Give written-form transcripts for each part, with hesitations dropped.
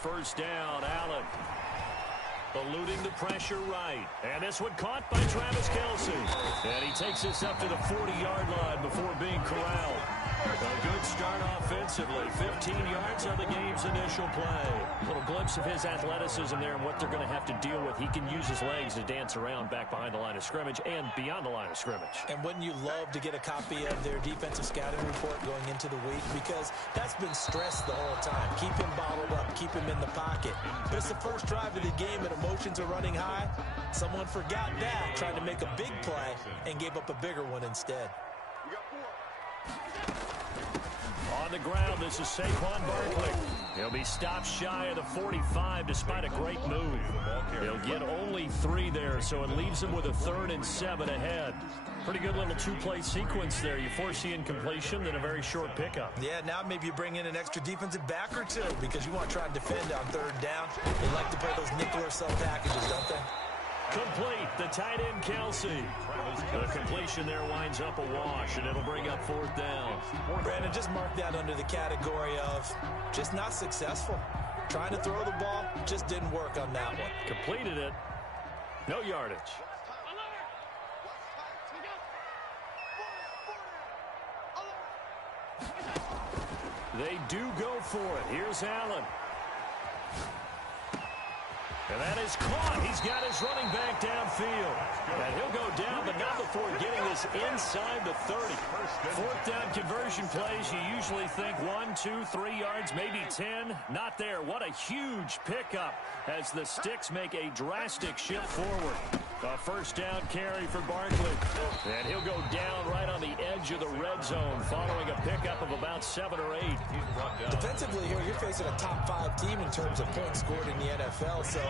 first down. Allen eluding the pressure right. And this one caught by Travis Kelce. And he takes this up to the 40-yard line before being corralled. A good start offensively. 15 yards on the game's initial play. A little glimpse of his athleticism there and what they're going to have to deal with. He can use his legs to dance around back behind the line of scrimmage and beyond the line of scrimmage. And wouldn't you love to get a copy of their defensive scouting report going into the week? Because that's been stressed the whole time. Keep him bottled up. Keep him in the pocket. But it's the first drive of the game and emotions are running high. Someone forgot that, tried to make a big play, and gave up a bigger one instead. On the ground, this is Saquon Barkley. He'll be stopped shy of the 45 despite a great move. He'll get only 3 there, so it leaves him with a 3rd and 7 ahead. Pretty good little 2-play sequence there. You force the incompletion, then a very short pickup. Yeah, now maybe you bring in an extra defensive back or 2 because you want to try and defend on 3rd down. They like to play those nickel or sub packages, don't they? Complete, the tight end Kelce. The completion there winds up a wash, and it'll bring up 4th down. Brandon, just mark that under the category of just not successful. Trying to throw the ball, just didn't work on that one. Completed it. No yardage. They do go for it. Here's Allen. And that is caught. He's got his running back downfield. And he'll go down, but not before getting this inside the 30. 4th down conversion plays, you usually think 1, 2, 3 yards, maybe 10. Not there. What a huge pickup as the Sticks make a drastic shift forward. A 1st down carry for Barkley. And he'll go down right on the edge of the red zone following a pickup of about 7 or 8. Defensively here, you're facing a top 5 team in terms of points scored in the NFL. So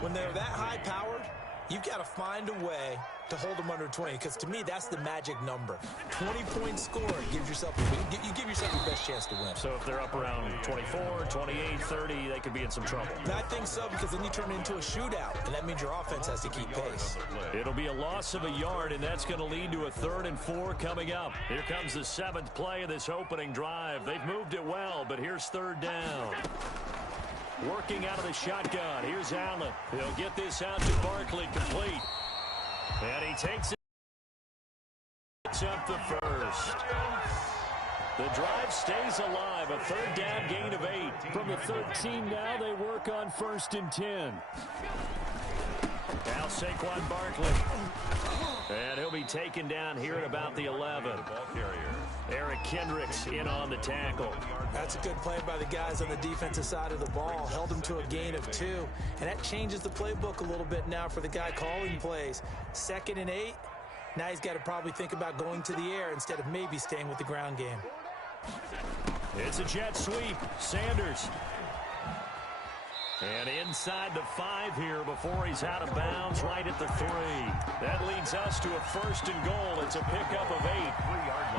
when they're that high-powered, you've got to find a way to hold them under 20, because to me, that's the magic number. 20 points scored gives yourself, you give yourself your best chance to win. So if they're up around 24, 28, 30, they could be in some trouble. I think so, because then you turn it into a shootout, and that means your offense has to keep pace. It'll be a loss of a yard, and that's going to lead to a 3rd and 4 coming up. Here comes the 7th play of this opening drive. They've moved it well, but here's 3rd down. Working out of the shotgun. Here's Allen. He'll get this out to Barkley, complete. And he takes it. It's up the 1st. The drive stays alive. A 3rd down gain of 8. From the 13 now, they work on 1st and 10. Now Saquon Barkley. And he'll be taken down here at about the 11. Eric Kendricks in on the tackle. That's a good play by the guys on the defensive side of the ball. Held him to a gain of 2. And that changes the playbook a little bit now for the guy calling plays. 2nd and 8. Now he's got to probably think about going to the air instead of maybe staying with the ground game. It's a jet sweep. Sanders. And inside the 5 here before he's out of bounds right at the 3. That leads us to a 1st and goal. It's a pickup of 8.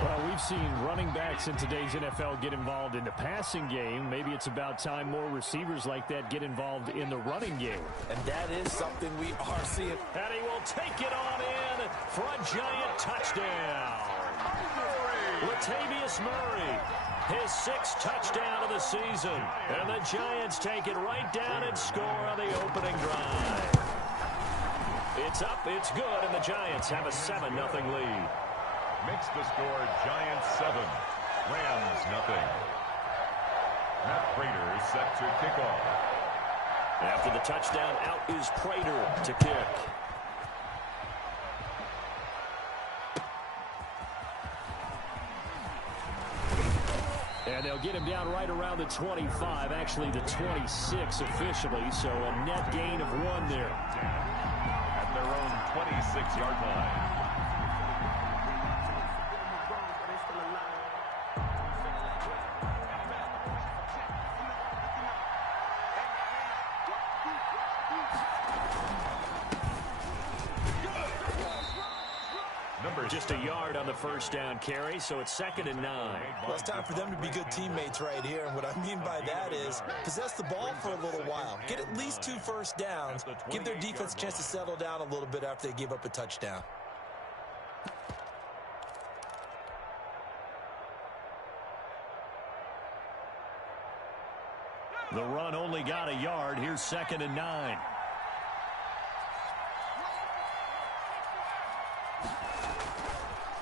Well, we've seen running backs in today's NFL get involved in the passing game. Maybe it's about time more receivers like that get involved in the running game. And that is something we are seeing. And he will take it on in for a giant touchdown. Latavius Murray. His 6th touchdown of the season. And the Giants take it right down and score on the opening drive. It's up, it's good, and the Giants have a 7-0 lead. Makes the score Giants 7, Rams 0. Matt Prater set to kick off. After the touchdown, out is Prater to kick. And they'll get him down right around the 25, actually the 26 officially, so a net gain of 1 there. At their own 26-yard line. Just a yard on the 1st down carry, so it's 2nd and 9. Well, it's time for them to be good teammates right here. And what I mean by that is possess the ball for a little while. Get at least 2 first downs. Give their defense a chance to settle down a little bit after they give up a touchdown. The run only got a yard. Here's 2nd and 9.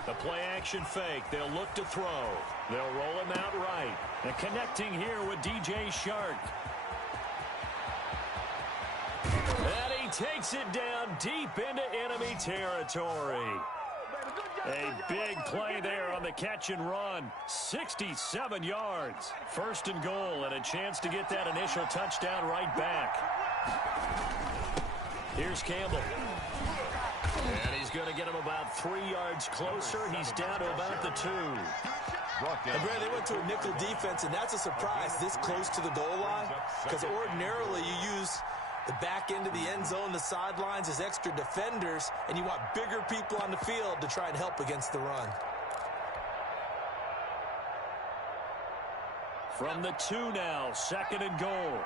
The play-action fake. They'll look to throw. They'll roll him out right. And connecting here with DJ Shark. And he takes it down deep into enemy territory. A big play there on the catch and run. 67 yards. 1st and goal, and a chance to get that initial touchdown right back. Here's Campbell. And he's going to get him about 3 yards closer. He's down to about the 2. And Brad, they went to a nickel defense, and that's a surprise this close to the goal line, because ordinarily you use the back end of the end zone, the sidelines as extra defenders, and you want bigger people on the field to try and help against the run. From the 2 now, 2nd and goal.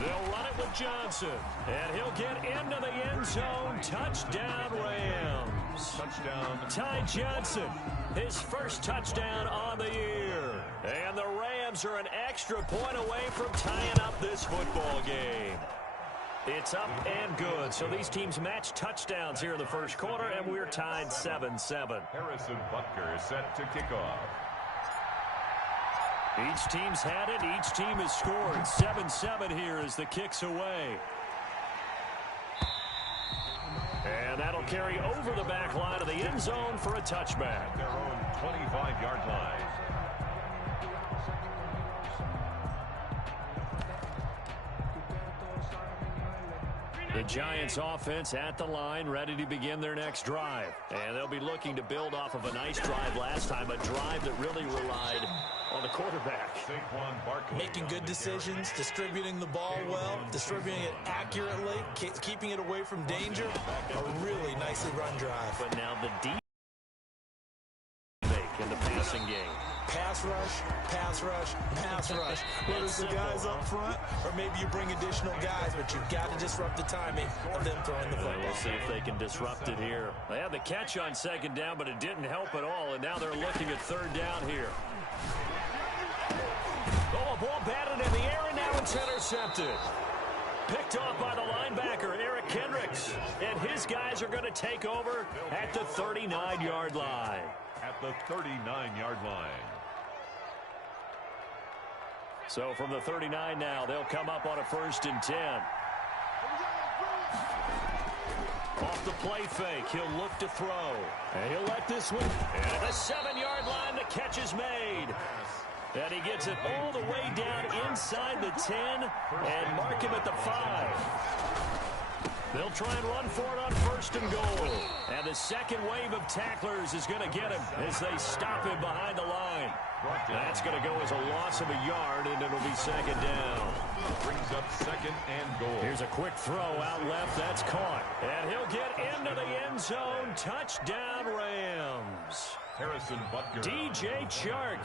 They'll run it with Johnson, and he'll get into the end zone. Touchdown, Rams. Touchdown. Ty Johnson, his first touchdown on the year. And the Rams are an extra point away from tying up this football game. It's up and good. So these teams match touchdowns here in the first quarter, and we're tied 7-7. Harrison Butker is set to kick off. Each team's had it. Each team has scored. 7-7 here as the kick's away. And that'll carry over the back line of the end zone for a touchback. Their own 25-yard line. The Giants offense at the line, ready to begin their next drive. And they'll be looking to build off of a nice drive last time, a drive that really relied on the quarterback. Making good decisions, distributing the ball well, distributing it accurately, keeping it away from danger. A really nicely run drive. But now the deep make in the passing game. Pass rush, pass rush, pass rush. Whether it's the guys up front or maybe you bring additional guys, but you've got to disrupt the timing of them throwing the football. We'll see if they can disrupt it here. They had the catch on 2nd down, but it didn't help at all, and now they're looking at 3rd down here. Oh, a ball batted in the air, and now it's intercepted. Picked off by the linebacker, Eric Kendricks. And his guys are going to take over at the 39-yard line. At the 39-yard line. So from the 39 now, they'll come up on a 1st and 10. Off the play fake, he'll look to throw. And he'll let this one. And at the 7-yard line, the catch is made. And he gets it all the way down inside the 10 and mark him at the 5. They'll try and run for it on 1st and goal. And the second wave of tacklers is going to get him as they stop him behind the line. That's going to go as a loss of a yard, and it'll be 2nd down. Brings up 2nd and goal. Here's a quick throw out left. That's caught. And he'll get into the end zone. Touchdown, Rams. Harrison Butker. DJ Shark.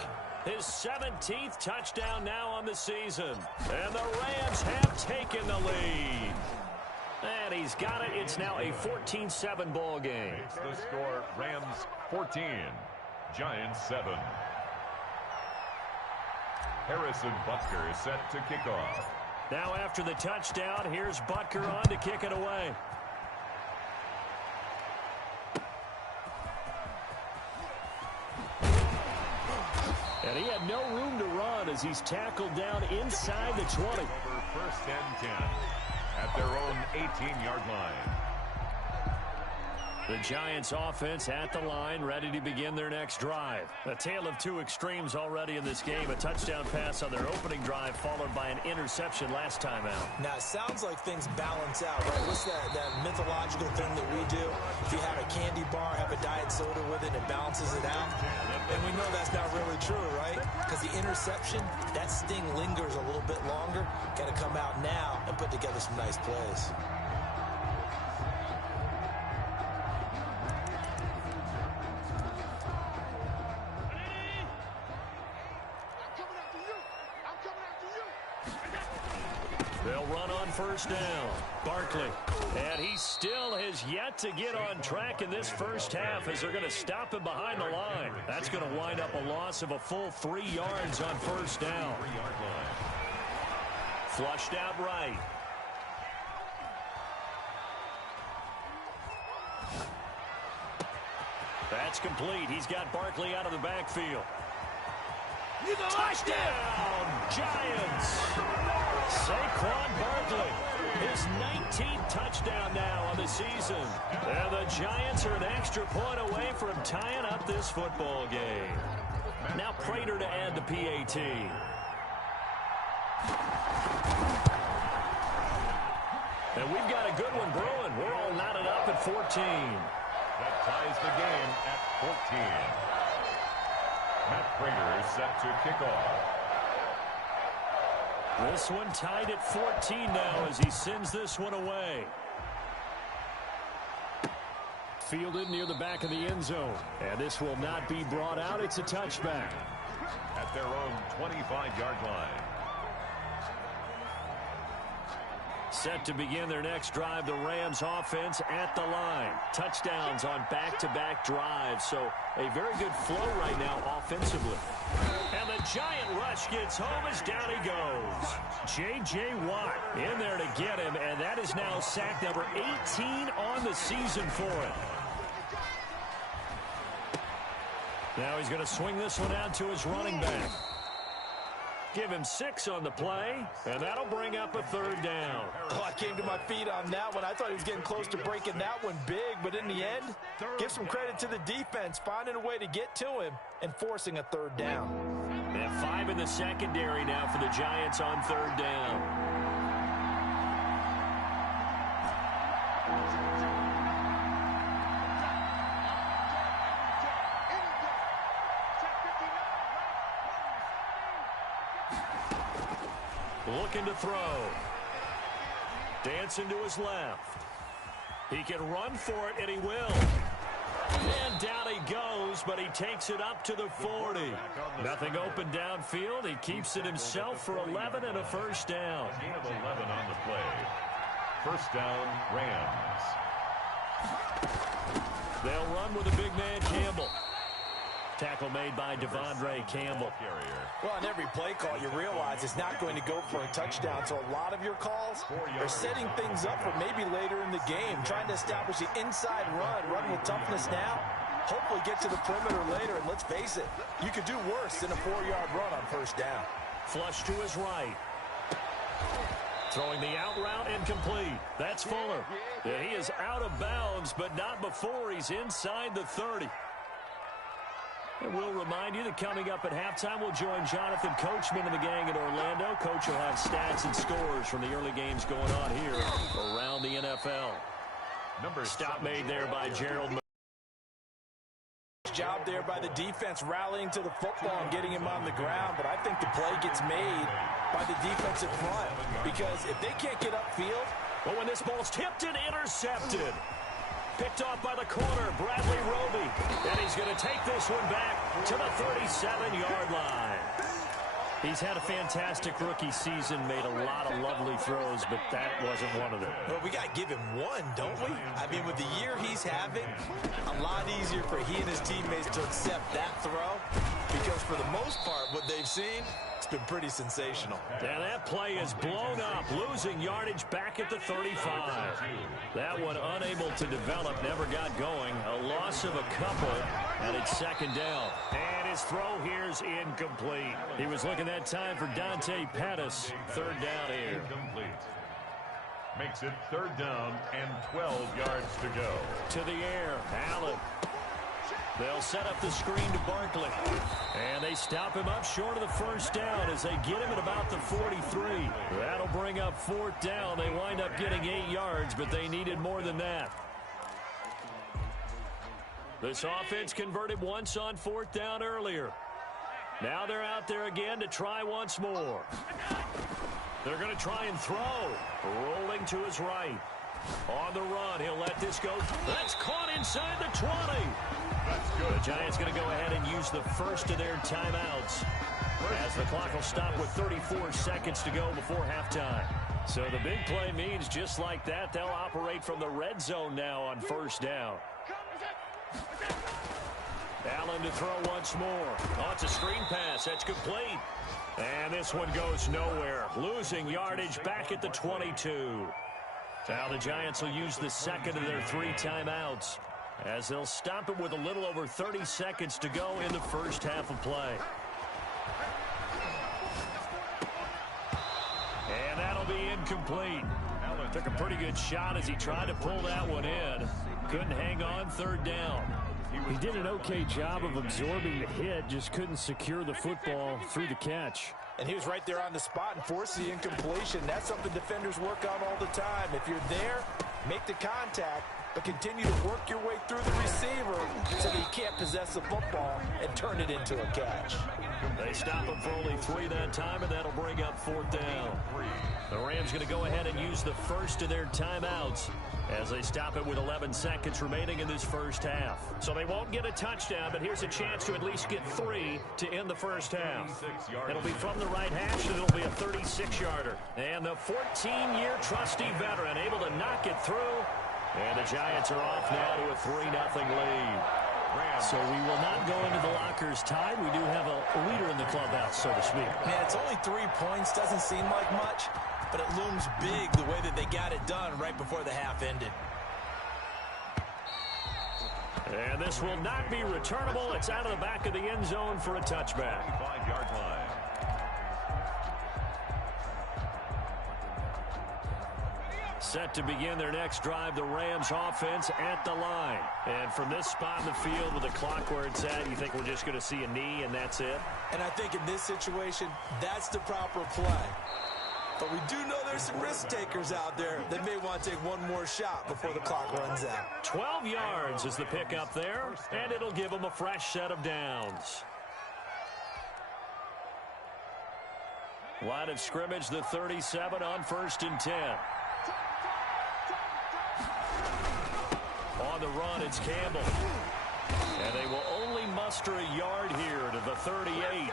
His 17th touchdown now on the season. And the Rams have taken the lead. And he's got it. It's now a 14-7 ball game. It's the score, Rams 14, Giants 7. Harrison Butker is set to kick off. Now after the touchdown, here's Butker on to kick it away. And he had no room to run as he's tackled down inside the 20. Over 1st and 10 at their own 18-yard line. The Giants offense at the line, ready to begin their next drive. A tale of two extremes already in this game. A touchdown pass on their opening drive, followed by an interception last time out. Now, it sounds like things balance out, right? What's that mythological thing that we do? If you have a candy bar, have a diet soda with it, it balances it out. And we know that's not really true, right? Because the interception, that sting lingers a little bit longer. Got to come out now and put together some nice plays. They'll run on first down. Barkley. And he still has yet to get on track in this first half as they're going to stop him behind the line. That's going to wind up a loss of a full 3 yards on first down. Flushed out right. That's complete. He's got Barkley out of the backfield. Touchdown, Giants! Saquon Barkley, his 19th touchdown now on the season. And the Giants are an extra point away from tying up this football game. Now Prater to add the PAT. And we've got a good one brewing. We're all knotted up at 14. That ties the game at 14. Matt Prater is set to kick off. This one tied at 14 now as he sends this one away. Fielded near the back of the end zone. And this will not be brought out. It's a touchback. At their own 25-yard line. Set to begin their next drive, the Rams offense at the line. Touchdowns on back-to-back drives, so a very good flow right now offensively. And the giant rush gets home as down he goes. J.J. Watt in there to get him, and that is now sack number 18 on the season for him. Now he's going to swing this one out to his running back. Give him 6 on the play, and that'll bring up a third down. Oh, I came to my feet on that one. I thought he was getting close to breaking that one big, but in the end, give some credit to the defense, finding a way to get to him and forcing a third down. And 5 in the secondary now for the Giants on third down. Looking to throw. Dancing to his left. He can run for it, and he will. And down he goes, but he takes it up to the 40. Nothing open downfield. He keeps it himself for 11 and a first down. Gain of 11 on the play. First down, Rams. They'll run with a big man, Campbell. Tackle made by Devondre Campbell. Well, on every play call, you realize it's not going to go for a touchdown. So a lot of your calls are setting things up for maybe later in the game, trying to establish the inside run with toughness now. Hopefully get to the perimeter later, and let's face it, you could do worse than a 4-yard run on first down. Flush to his right. Throwing the out route incomplete. That's Fuller. Yeah, he is out of bounds, but not before he's inside the 30. And we'll remind you that coming up at halftime, we'll join Jonathan Coachman and the gang in Orlando. Coach will have stats and scores from the early games going on here around the NFL. Stop made there by Gerald. Job there by the defense, rallying to the football and getting him on the ground. But I think the play gets made by the defensive front, because if they can't get upfield. But when this ball's tipped and intercepted. Picked off by the corner, Bradley Roby. And he's going to take this one back to the 37-yard line. He's had a fantastic rookie season, made a lot of lovely throws, but that wasn't one of them. Well, we got to give him one, don't we? I mean, with the year he's having, a lot easier for he and his teammates to accept that throw, because for the most part, what they've seen, it's been pretty sensational. And that play is blown up, losing yardage back at the 35. That one unable to develop, never got going. A loss of a couple, and it's second down. And his throw here is incomplete. He was looking that time for Dante Pettis. Third down here. Incomplete. Makes it third down and 12 yards to go. To the air, Allen. They'll set up the screen to Barkley. And they stop him up short of the first down as they get him at about the 43. That'll bring up fourth down. They wind up getting 8 yards, but they needed more than that. This offense converted once on fourth down earlier. Now they're out there again to try once more. They're going to try and throw. Rolling to his right. On the run, he'll let this go. That's caught inside the 20. That's good. The Giants going to go ahead and use the first of their timeouts as the clock will stop with 34 seconds to go before halftime. So the big play means just like that, they'll operate from the red zone now on first down. Allen to throw once more. Oh, it's a screen pass. That's complete. And this one goes nowhere. Losing yardage back at the 22. Now the Giants will use the second of their 3 timeouts as they'll stop it with a little over 30 seconds to go in the first half of play. And that'll be incomplete. Allen took a pretty good shot as he tried to pull that one in. Couldn't hang on, third down. He did an okay job of absorbing the hit, just couldn't secure the football through the catch. And he was right there on the spot and forced the incompletion. That's something defenders work on all the time. If you're there, make the contact, but continue to work your way through the receiver so that he can't possess the football and turn it into a catch. They stop him for only 3 that time, and that'll bring up fourth down. The Rams going to go ahead and use the first of their timeouts as they stop it with 11 seconds remaining in this first half. So they won't get a touchdown, but here's a chance to at least get 3 to end the first half. It'll be from the right hash, and it'll be a 36-yarder. And the 14-year trusty veteran able to knock it through. And the Giants are off now to a 3-0 lead. So we will not go into the lockers tied. We do have a leader in the clubhouse, so to speak. Man, it's only 3 points. Doesn't seem like much, but it looms big the way that they got it done right before the half ended. And this will not be returnable. It's out of the back of the end zone for a touchback. 5-yard line. Set to begin their next drive, the Rams offense at the line. And from this spot in the field with the clock where it's at, you think we're just going to see a knee and that's it? And I think in this situation, that's the proper play. But we do know there's some risk takers out there that may want to take one more shot before the clock runs out. 12 yards is the pickup there, and it'll give them a fresh set of downs. Line of scrimmage, the 37 on 1st and 10. On the run, it's Campbell. And they will only muster a yard here to the 38.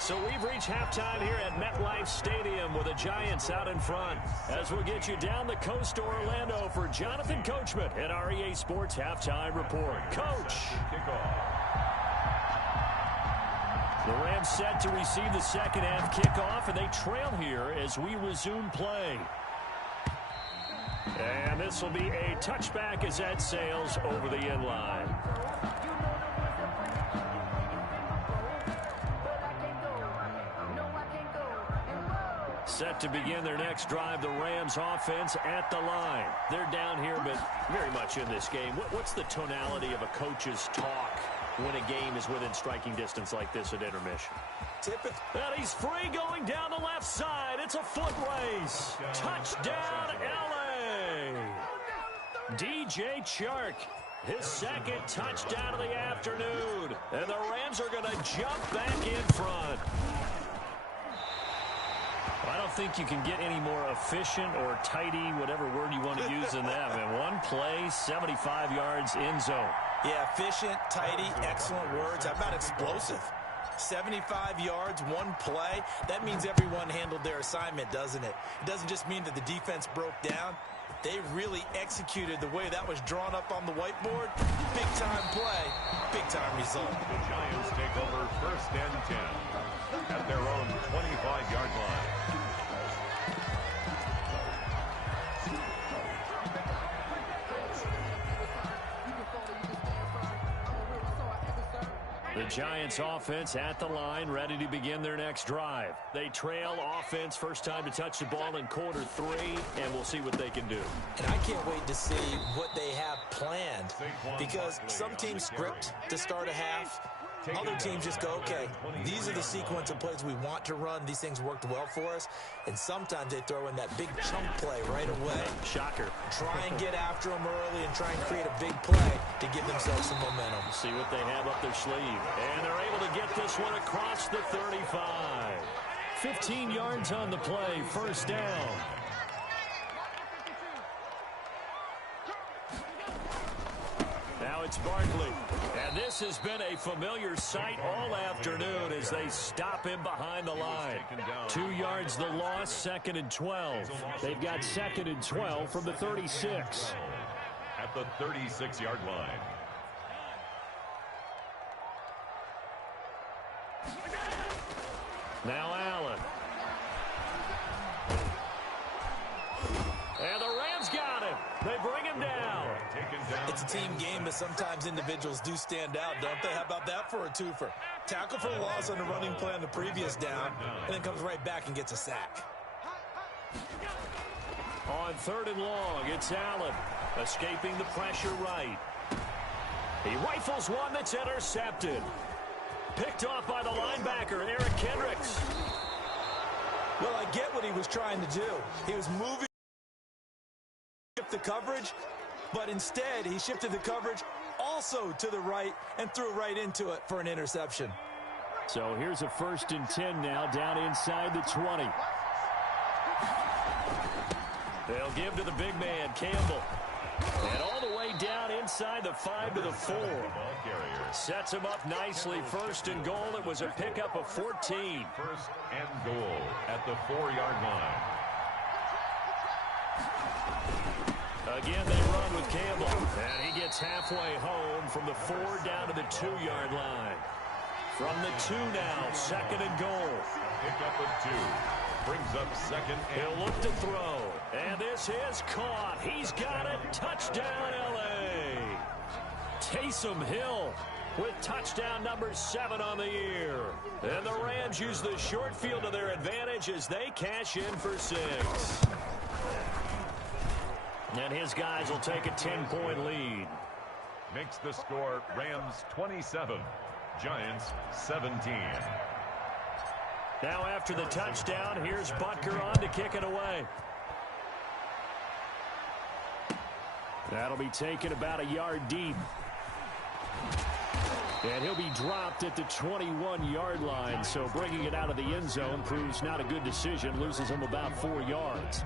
So we've reached halftime here at MetLife Stadium with the Giants out in front. As we'll get you down the coast to Orlando for Jonathan Coachman at REA Sports Halftime Report. Coach. The Rams set to receive the second half kickoff, and they trail here as we resume play. And this will be a touchback as that sails over the end line. Set to begin their next drive, the Rams offense at the line. They're down here, but very much in this game. What's the tonality of a coach's talk when a game is within striking distance like this at intermission? And he's free going down the left side. It's a foot race. Touchdown, LA. DJ Chark, his second touchdown of the afternoon. And the Rams are going to jump back in front. I don't think you can get any more efficient or tidy, whatever word you want to use in that. And one play, 75 yards in zone. Yeah, efficient, tidy, excellent words. How about explosive? 75 yards, one play. That means everyone handled their assignment, doesn't it? It doesn't just mean that the defense broke down. They really executed the way that was drawn up on the whiteboard. Big-time play, big-time result. The Giants take over 1st and 10 at their own 25-yard line. The Giants offense at the line, ready to begin their next drive. They trail offense, first time to touch the ball in quarter 3, and we'll see what they can do. And I can't wait to see what they have planned, because some teams script to start a half. Other teams just go, okay, these are the sequence of plays we want to run. These things worked well for us. And sometimes they throw in that big chunk play right away. Shocker. Try and get after them early and try and create a big play to give themselves some momentum. See what they have up their sleeve. And they're able to get this one across the 35. 15 yards on the play, first down. Now a it's Barkley. And this has been a familiar sight all afternoon as they stop him behind the line. 2 yards the loss, 2nd and 12. They've got 2nd and 12 from the 36. At the 36-yard line. Now Allen. And the Rams got him. They bring him down. It's a team game, but sometimes individuals do stand out, don't they? How about that for a twofer? Tackle for a loss on the running play on the previous down, and then comes right back and gets a sack. On 3rd and long, it's Allen. Escaping the pressure right. He rifles one that's intercepted. Picked off by the linebacker, Eric Kendricks. Well, I get what he was trying to do. He was moving the coverage, but instead he shifted the coverage also to the right and threw right into it for an interception. So here's a 1st and 10 now down inside the 20. They'll give to the big man, Campbell. And all the way down inside the 5 to the 4. Sets him up nicely. 1st and goal. It was a pickup of 14. 1st and goal at the 4-yard line. Again, they run with Campbell. And he gets halfway home from the 4 down to the 2-yard line. From the 2 now, 2nd and goal. Pickup of 2. Brings up 2nd and he'll look to throw. And this is caught. He's got it. Touchdown, L.A. Taysom Hill with touchdown number 7 on the year. And the Rams use the short field to their advantage as they cash in for 6. And his guys will take a 10-point lead. Makes the score Rams 27, Giants 17. Now after the touchdown, here's Butker on to kick it away. That'll be taken about a yard deep. And he'll be dropped at the 21-yard line, so bringing it out of the end zone proves not a good decision, loses him about 4 yards.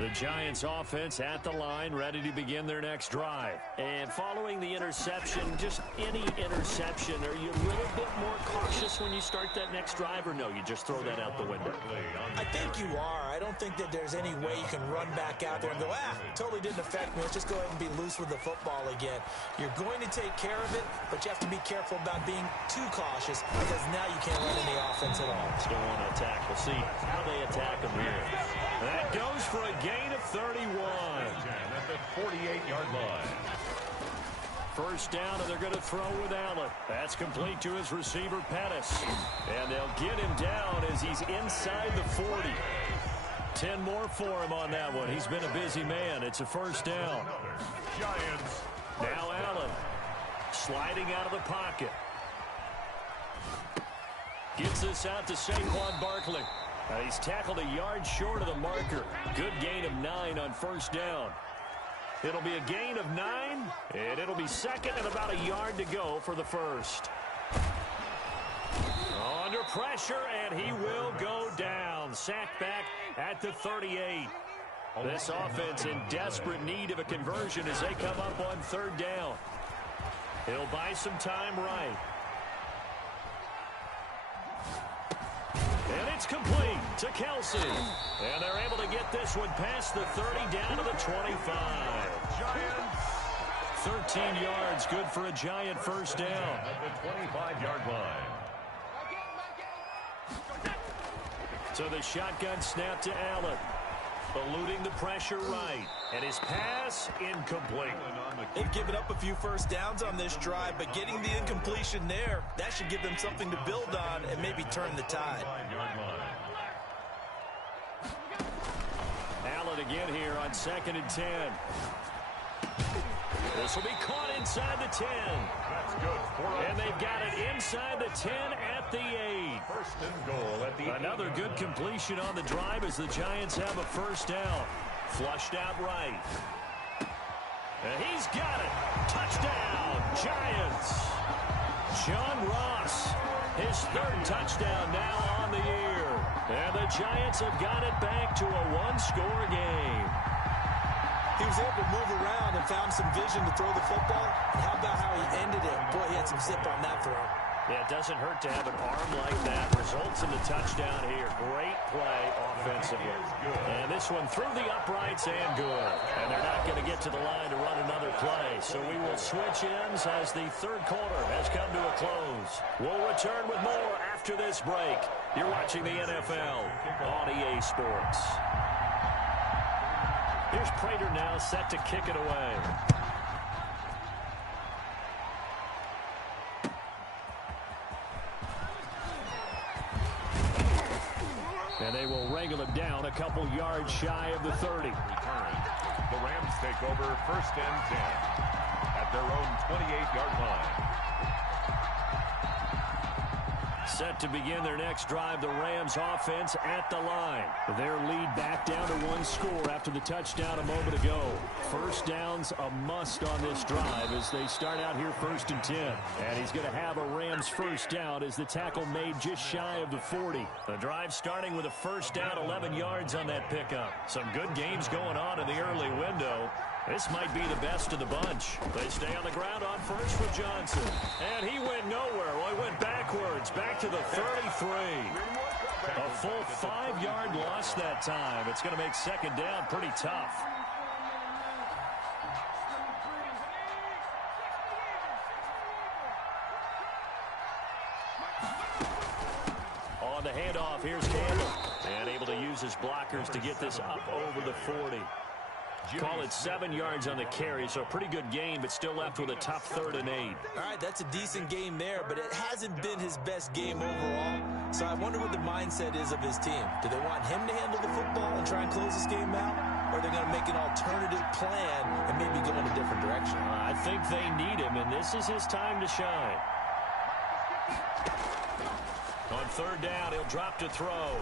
The Giants offense at the line, ready to begin their next drive. And following the interception, just any interception, are you a little bit more cautious when you start that next drive, or no, you just throw that out the window? I think you are. I don't think that there's any way you can run back out there and go, totally didn't affect me. Let's just go ahead and be loose with the football again. You're going to take care of it, but you have to be careful about being too cautious because now you can't run any offense at all. Still want to attack. We'll see how they attack them here. That goes for a gain of 31. At the 48-yard line. 1st down, and they're going to throw with Allen. That's complete to his receiver, Pettis. And they'll get him down as he's inside the 40. 10 more for him on that one. He's been a busy man. It's a 1st down. Giants. Now Allen sliding out of the pocket. Gets this out to Saquon Barkley. He's tackled a yard short of the marker. Good gain of 9 on 1st down. It'll be a gain of 9, and it'll be 2nd and about a yard to go for the 1st. Under pressure, and he will go down. Sacked back at the 38. This offense in desperate need of a conversion as they come up on 3rd down. He'll buy some time right. And it's complete to Kelsey. And they're able to get this one past the 30 down to the 25. Giants. 13 yards, good for a Giant 1st down. At the 25-yard line. So the shotgun snap to Allen. Eluding the pressure right. And his pass incomplete. They've given up a few 1st downs on this drive, but getting the incompletion there, that should give them something to build on and maybe turn the tide. Allen again here on 2nd and 10. This will be caught inside the 10. That's good. And they've got it inside the 10 at the 8. 1st and goal at the Another good completion on the drive as the Giants have a 1st down. Flushed out right. And he's got it. Touchdown, Giants. John Ross, his 3rd touchdown now on the year. And the Giants have got it back to a 1-score game. He was able to move around and found some vision to throw the football. And how about how he ended it? Boy, he had some zip on that throw. Yeah, it doesn't hurt to have an arm like that. Results in the touchdown here. Great play offensively. And this one through the uprights and good. And they're not going to get to the line to run another play. So we will switch ends as the third quarter has come to a close. We'll return with more after this break. You're watching the NFL on EA Sports. Here's Prater now set to kick it away. And they will wrangle him down a couple yards shy of the 30. The Rams take over 1st and 10 at their own 28-yard line. Set to begin their next drive, the Rams offense at the line. Their lead back down to 1 score after the touchdown a moment ago. First down's a must on this drive as they start out here 1st and 10. And he's going to have a Rams first down as the tackle made just shy of the 40. The drive starting with a first down, 11 yards on that pickup. Some good games going on in the early window. This might be the best of the bunch. They stay on the ground on first for Johnson. And he went nowhere. Well, he went backwards, back to the 33. A full 5-yard loss that time. It's going to make second down pretty tough. On the handoff, here's Campbell. And able to use his blockers to get this up over the 40. Call it 7 yards on the carry, so a pretty good game, but still left with a tough 3rd and 8. All right, that's a decent game there, but it hasn't been his best game overall. So I wonder what the mindset is of his team. Do they want him to handle the football and try and close this game out? Or are they going to make an alternative plan and maybe go in a different direction? I think they need him, and this is his time to shine. On 3rd down, he'll drop to throw.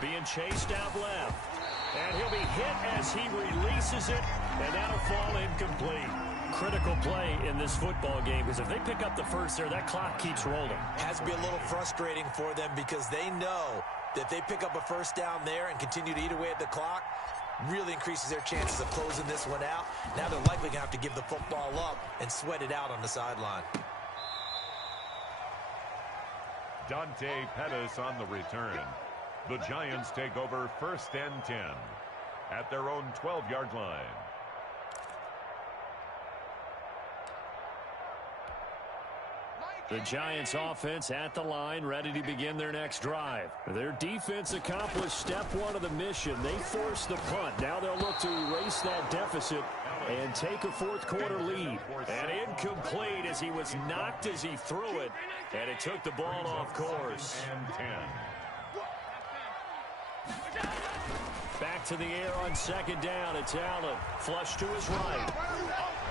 Being chased out left. And he'll be hit as he releases it, and that'll fall incomplete. Critical play in this football game, because if they pick up the first there, that clock keeps rolling. Has to be a little frustrating for them because they know that if they pick up a first down there and continue to eat away at the clock, really increases their chances of closing this one out. Now they're likely going to have to give the football up and sweat it out on the sideline. Dante Pettis on the return. The Giants take over 1st and 10 at their own 12-yard line. The Giants offense at the line, ready to begin their next drive. Their defense accomplished step 1 of the mission. They forced the punt. Now they'll look to erase that deficit and take a 4th quarter lead. And incomplete as he was knocked as he threw it, and it took the ball off course. And 10. Back to the air on 2nd down. It's Allen. Flush to his right.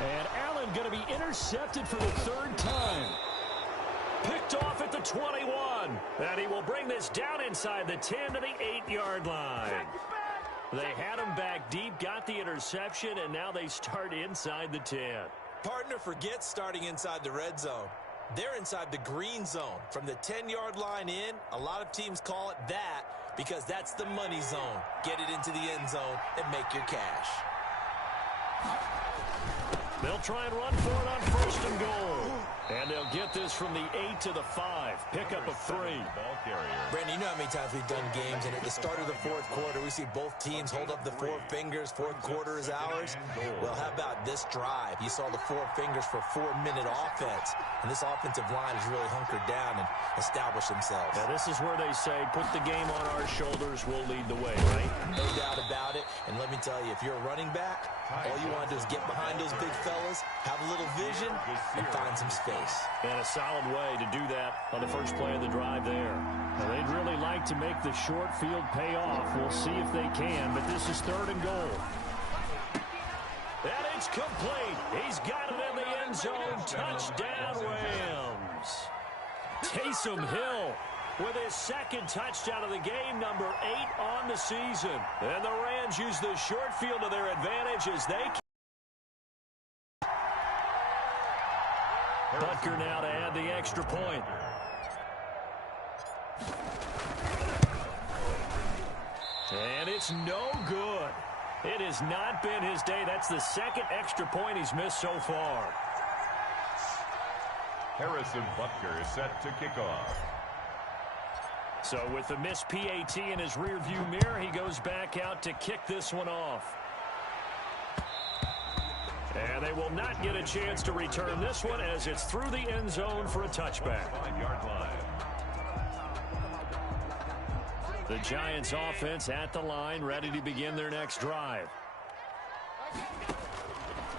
And Allen going to be intercepted for the 3rd time. Picked off at the 21. And he will bring this down inside the 10 to the 8-yard line. They had him back deep, got the interception, and now they start inside the 10. Partner forgets starting inside the red zone. They're inside the green zone. From the 10-yard line in, a lot of teams call it that because that's the money zone. Get it into the end zone and make your cash. They'll try and run for it on 1st and goal. And they'll get this from the 8 to the 5. Pick up a 3. Ball carrier. Brandon, you know how many times we've done games, and at the start of the 4th quarter, we see both teams hold up the 4 fingers. 4th quarter is ours. Well, how about this drive? You saw the 4 fingers for 4-minute offense, and this offensive line has really hunkered down and established themselves. Now, this is where they say, put the game on our shoulders, we'll lead the way, right? No doubt about it. And let me tell you, if you're a running back, all you want to do is get behind those big fellas, have a little vision, and find some space. And a solid way to do that on the first play of the drive there. Now, they'd really like to make the short field pay off. We'll see if they can, but this is 3rd and goal. And it's complete. He's got it in the end zone. Touchdown, Rams. Taysom Hill with his 2nd touchdown of the game, number 8 on the season. And the Rams use the short field to their advantage as they Butker now to add the extra point. And it's no good. It has not been his day. That's the second extra point he's missed so far. Harrison Butker is set to kick off. So with the missed PAT in his rearview mirror, he goes back out to kick this one off. And they will not get a chance to return this one as it's through the end zone for a touchback. 5-yard line. The Giants offense at the line, ready to begin their next drive.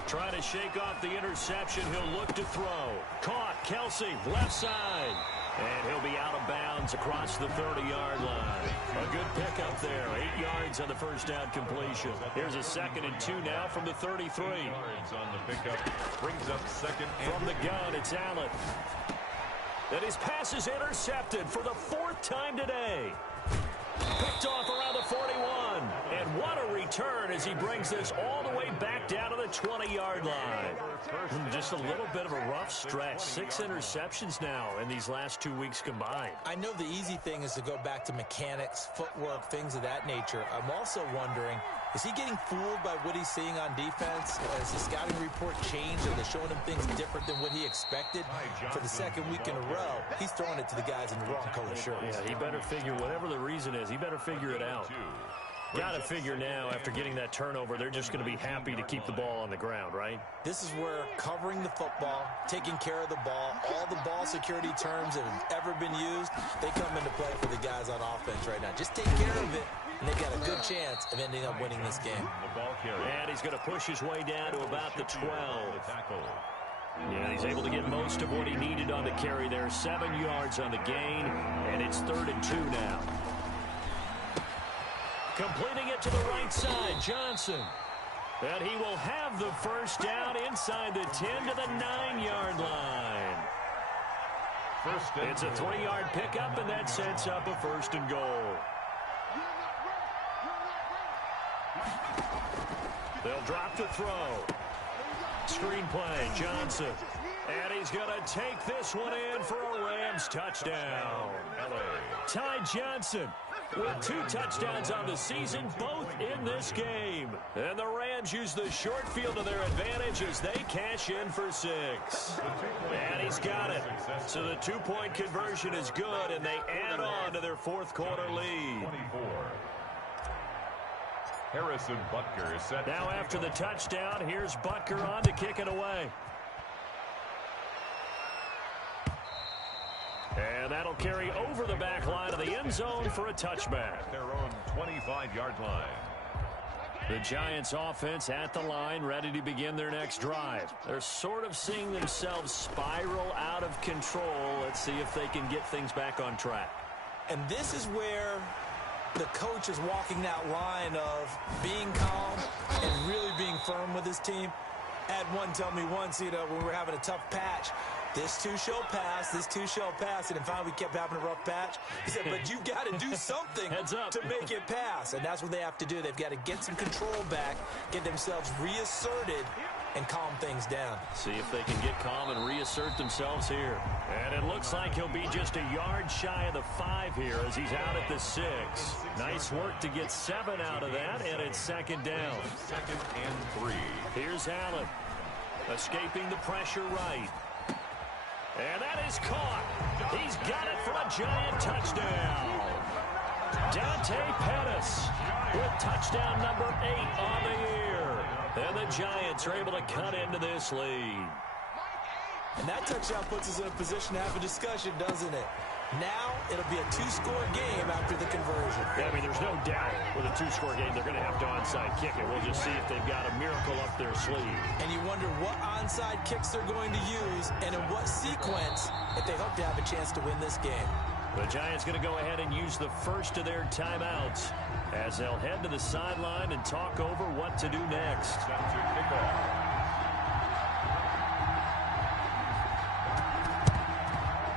Trying to shake off the interception. He'll look to throw. Caught. Kelsey, left side. And he'll be out of bounds across the 30-yard line. A good pickup there. 8 yards on the first down completion. Here's a 2nd and 2 now from the 33. 8 yards on the pickup. Brings up 2nd and from the gun, it's Allen. And his pass is intercepted for the 4th time today. Picked off around the 41. And what a return as he brings this all the way back down to the 20-yard line. Just a little bit of a rough stretch. 6 interceptions now in these last 2 weeks combined. I know the easy thing is to go back to mechanics, footwork, things of that nature. I'm also wondering, is he getting fooled by what he's seeing on defense? Has the scouting report changed? Are they showing him things different than what he expected? For the 2nd week in a row, he's throwing it to the guys in the wrong color shirts. Yeah, he better figure, whatever the reason is, he better figure it out. Got to figure now, after getting that turnover, they're just going to be happy to keep the ball on the ground, right? This is where covering the football, taking care of the ball, all the ball security terms that have ever been used, they come into play for the guys on offense right now. Just take care of it, and they've got a good chance of ending up winning this game. And he's going to push his way down to about the 12. Yeah, he's able to get most of what he needed on the carry there. 7 yards on the gain, and it's 3rd and 2 now. Completing it to the right side, Johnson. And he will have the first down inside the 10 to the 9-yard line. It's a 3-yard pickup, and that sets up a 1st and goal. They'll drop the throw. Screenplay, Johnson. And he's going to take this one in for a Rams touchdown. Ty Johnson with 2 touchdowns on the season, both in this game. And the Rams use the short field to their advantage as they cash in for 6. And he's got it. So the 2-point conversion is good, and they add on to their 4th quarter lead. Harrison Butker is set. Now after the touchdown, here's Butker on to kick it away. And that'll carry over the back line of the end zone for a touchback. Their own 25-yard line. The Giants offense at the line, ready to begin their next drive. They're sort of seeing themselves spiral out of control. Let's see if they can get things back on track. And this is where the coach is walking that line of being calm and really being firm with his team. Had one tell me once, when we were having a tough patch, this too shall pass, this too shall pass. And finally we kept having a rough patch. He said, but you've got to do something to make it pass. And that's what they have to do. They've got to get some control back, get themselves reasserted, and calm things down. See if they can get calm and reassert themselves here. And it looks like he'll be just a yard shy of the 5 here as he's out at the 6. Nice work to get 7 out of that, and it's 2nd down. 2nd and 3. Here's Allen, escaping the pressure right. And that is caught. He's got it for a Giant touchdown. Dante Pettis with touchdown number 8 on the year. And the Giants are able to cut into this lead. And that touchdown puts us in a position to have a discussion, doesn't it? Now it'll be a 2-score game after the conversion. Yeah, I mean, there's no doubt with a 2-score game, they're going to have to onside kick it. We'll just see if they've got a miracle up their sleeve. And you wonder what onside kicks they're going to use and in what sequence if they hope to have a chance to win this game. The Giants going to go ahead and use the first of their timeouts as they'll head to the sideline and talk over what to do next.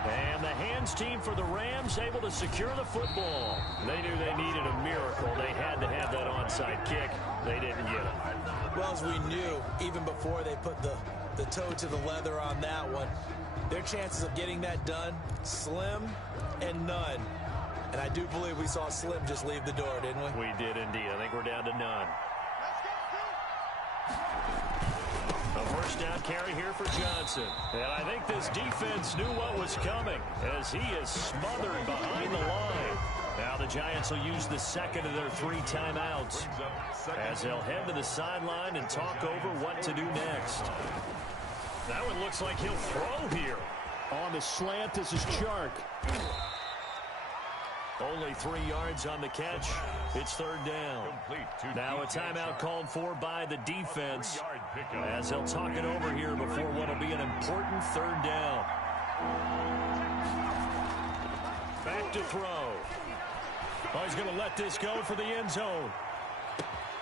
And the hands team for the Rams able to secure the football. They knew they needed a miracle. They had to have that onside kick. They didn't get it. Well, as we knew, even before they put the toe to the leather on that one, their chances of getting that done, slim and none. And I do believe we saw Slim just leave the door, didn't we? We did indeed. I think we're down to none. A first down carry here for Johnson. And I think this defense knew what was coming as he is smothered behind the line. Now the Giants will use the second of their 3 timeouts as they'll head to the sideline and talk over what to do next. That one looks like he'll throw here. On the slant, this is Chark. Only 3 yards on the catch. It's third down. Now a timeout called for by the defense as they'll talk it over here before what will be an important third down. Back to throw. Oh, he's going to let this go for the end zone.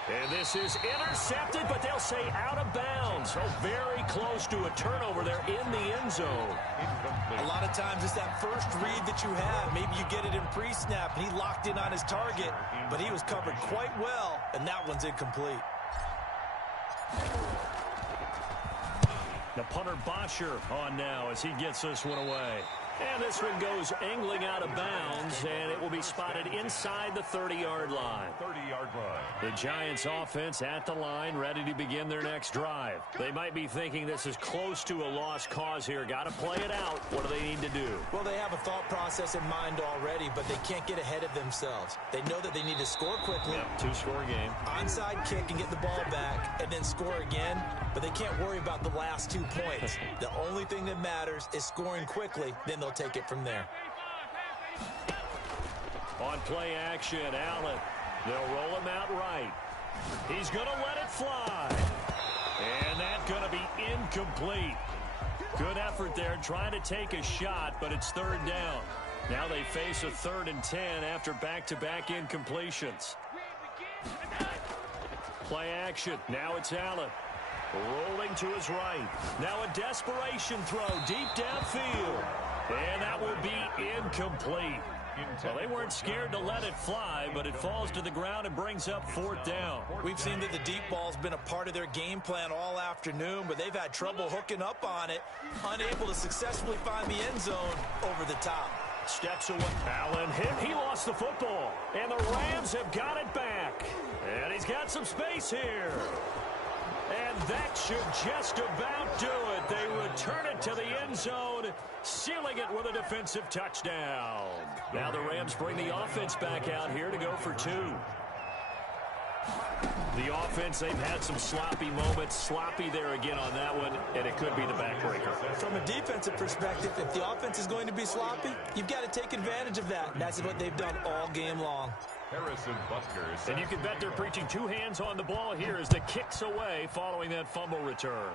And this is intercepted, but they'll say out of bounds. So very close to a turnover there in the end zone. A lot of times it's that first read that you have. Maybe you get it in pre-snap, and he locked in on his target, but he was covered quite well, and that one's incomplete. The punter Bosher on now as he gets this one away. And this one goes angling out of bounds, and it will be spotted inside the 30-yard line. 30-yard line. The Giants offense at the line, ready to begin their next drive. They might be thinking this is close to a lost cause here. Got to play it out. What do they need to do? Well, they have a thought process in mind already, but they can't get ahead of themselves. They know that they need to score quickly. Yep, 2-score game. Onside kick and get the ball back, and then score again. But they can't worry about the last 2 points. The only thing that matters is scoring quickly. Then they'll take it from there. On play action, Allen. They'll roll him out right. He's going to let it fly. And that's going to be incomplete. Good effort there trying to take a shot, but it's third down. Now they face a 3rd and 10 after back-to-back incompletions. Play action. Now it's Allen. Rolling to his right. Now a desperation throw deep downfield. And that will be incomplete. Well, they weren't scared to let it fly, but it falls to the ground and brings up 4th down. We've seen that the deep ball's been a part of their game plan all afternoon, but they've had trouble hooking up on it, unable to successfully find the end zone over the top. Steps away. Allen hit. He lost the football. And the Rams have got it back. And he's got some space here. And that should just about do it. They return it to the end zone, sealing it with a defensive touchdown. Now the Rams bring the offense back out here to go for 2. The offense, they've had some sloppy moments. Sloppy there again on that one, and it could be the backbreaker. From a defensive perspective, if the offense is going to be sloppy, you've got to take advantage of that. And that's what they've done all game long. Harrison Butker. And you can bet they're preaching 2 hands on the ball here as the kick's away following that fumble return.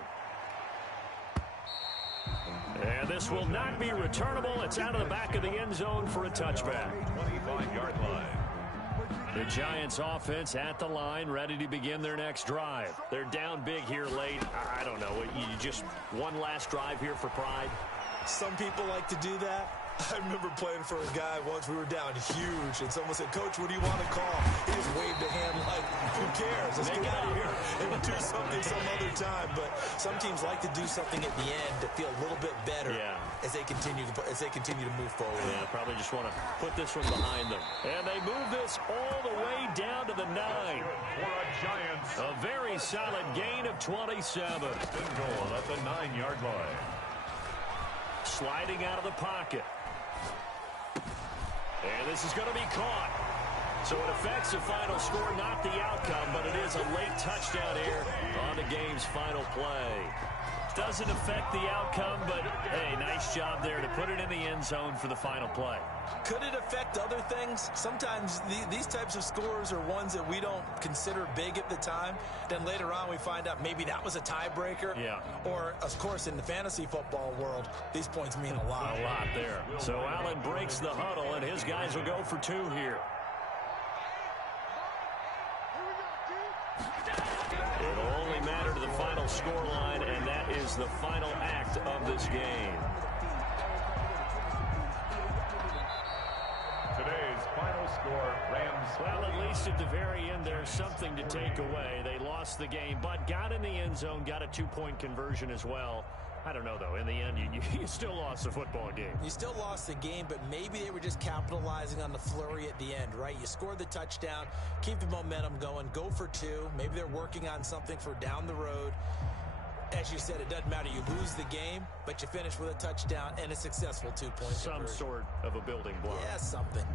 And this will not be returnable. It's out of the back of the end zone for a touchback. 25-yard line. The Giants offense at the line, ready to begin their next drive. They're down big here late. I don't know. You just one last drive here for pride? Some people like to do that. I remember playing for a guy once. We were down huge, and someone said, "Coach, what do you want to call?" He just waved a hand like, "Who cares? Let's get out of here and do something some other time." But some teams like to do something at the end to feel a little bit better as they continue to move forward. Yeah, probably just want to put this one behind them. And they move this all the way down to the 9. For a Giants. A very solid gain of 27. Goal at the 9-yard line. Sliding out of the pocket. And this is going to be caught. So it affects the final score, not the outcome, but it is a late touchdown here on the game's final play. Doesn't affect the outcome, but, hey, nice job there to put it in the end zone for the final play. Could it affect other things? Sometimes these types of scores are ones that we don't consider big at the time. Then later on we find out maybe that was a tiebreaker. Yeah. Or, of course, in the fantasy football world, these points mean a lot. A lot there. So Allen breaks the huddle, and his guys will go for 2 here. It'll only matter to the final scoreline, and that is the final act of this game. Today's final score, Rams. Well, at least at the very end, there's something to take away. They lost the game, but got in the end zone, got a 2-point conversion as well. I don't know, though. In the end, you still lost the football game. You still lost the game, but maybe they were just capitalizing on the flurry at the end, right? You scored the touchdown, keep the momentum going, go for two. Maybe they're working on something for down the road. As you said, it doesn't matter. You lose the game, but you finish with a touchdown and a successful 2-point Some conversion. sort of a building block. Yeah, something.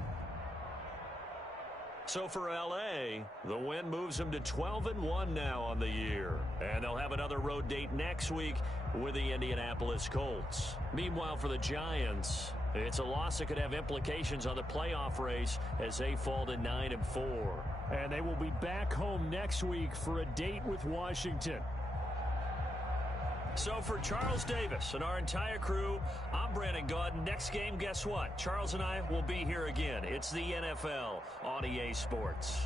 So for L.A., the win moves them to 12-1 now on the year. And they'll have another road date next week with the Indianapolis Colts. Meanwhile, for the Giants, it's a loss that could have implications on the playoff race as they fall to 9-4. And they will be back home next week for a date with Washington. So for Charles Davis and our entire crew, I'm Brandon Gaudin. Next game, guess what? Charles and I will be here again. It's the NFL on EA Sports.